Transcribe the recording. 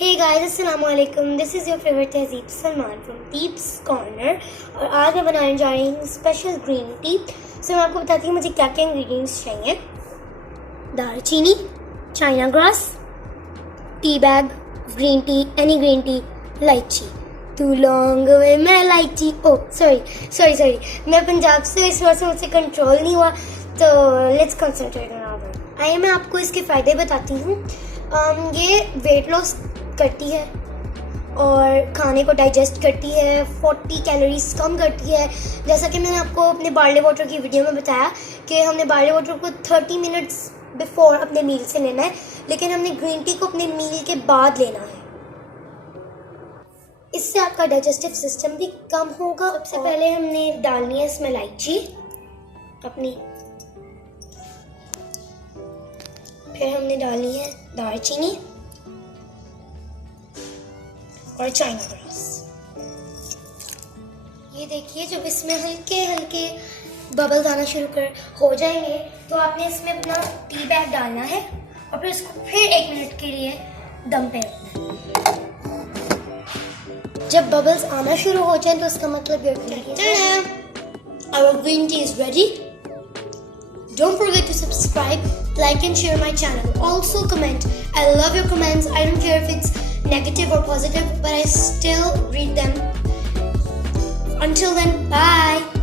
Hey guys, अस्सलाम वालेकुम. This is your favorite तहजीब सलमान from TeebCorner और आज मैं बनाने जा रही हूँ स्पेशल ग्रीन टी. मैं आपको बताती हूँ मुझे क्या क्या इंग्रेडिएंट्स चाहिए. दालचीनी, China grass, tea bag, green tea, any green tea, इलायची. टू लॉन्ग वे मैं इलायची. सॉरी मैं पंजाब से, इस वजह से मुझसे कंट्रोल नहीं हुआ. तो लेट्स कंसंट्रेट ऑन आवर. आइए मैं आपको इसके फ़ायदे बताती हूँ. ये वेट लॉस करती है और खाने को डाइजेस्ट करती है, 40 कैलोरीज कम करती है. जैसा कि मैंने आपको अपने बार्ले वाटर की वीडियो में बताया कि हमने बार्ले वाटर को 30 मिनट्स बिफोर अपने मील से लेना है, लेकिन हमने ग्रीन टी को अपने मील के बाद लेना है. इससे आपका डाइजेस्टिव सिस्टम भी कम होगा. सबसे पहले हमने डालनी है इसमें इलायची अपनी, फिर हमने डालनी है दालचीनी और चाइना ग्रास. ये देखिए जब इसमें हल्के हल्के बबल्स आना शुरू हो जाएंगे तो आपने इसमें अपना टी बैग डालना है और फिर इसको फिर 1 मिनट के लिए दम पे रखना है. जब बबल्स आना शुरू हो जाए तो इसका मतलब ये our green tea is ready. Don't forget to subscribe, like and share my channel. Also comment. I love your comments. I don't care if it's negative or positive, but I still read them. Until then, bye.